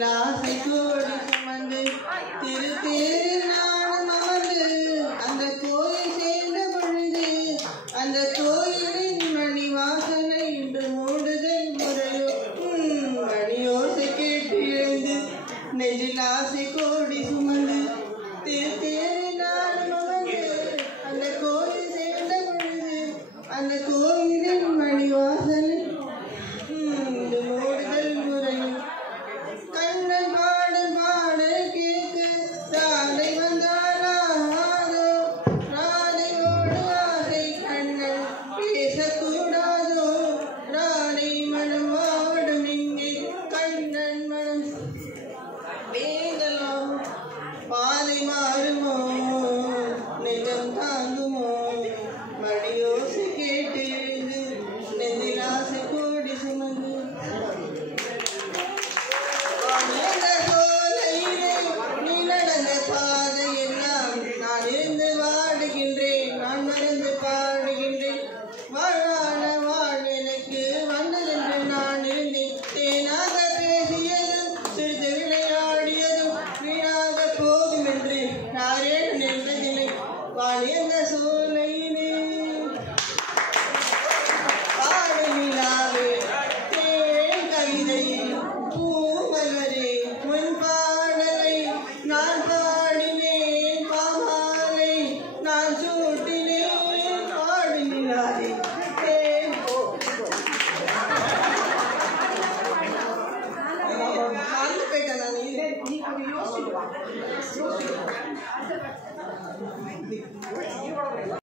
ஆசை கோடி சுமந்து திருத்தேர் நானும் அமர்ந்து அந்த கோயில் சேர்ந்த பொழுது அந்த கோயிலின் மணி வாசனை இன்று மூடுதல் முறையோ மணியோசை கேட்டு எழுந்து நெஞ்சில் ஆசை கோடி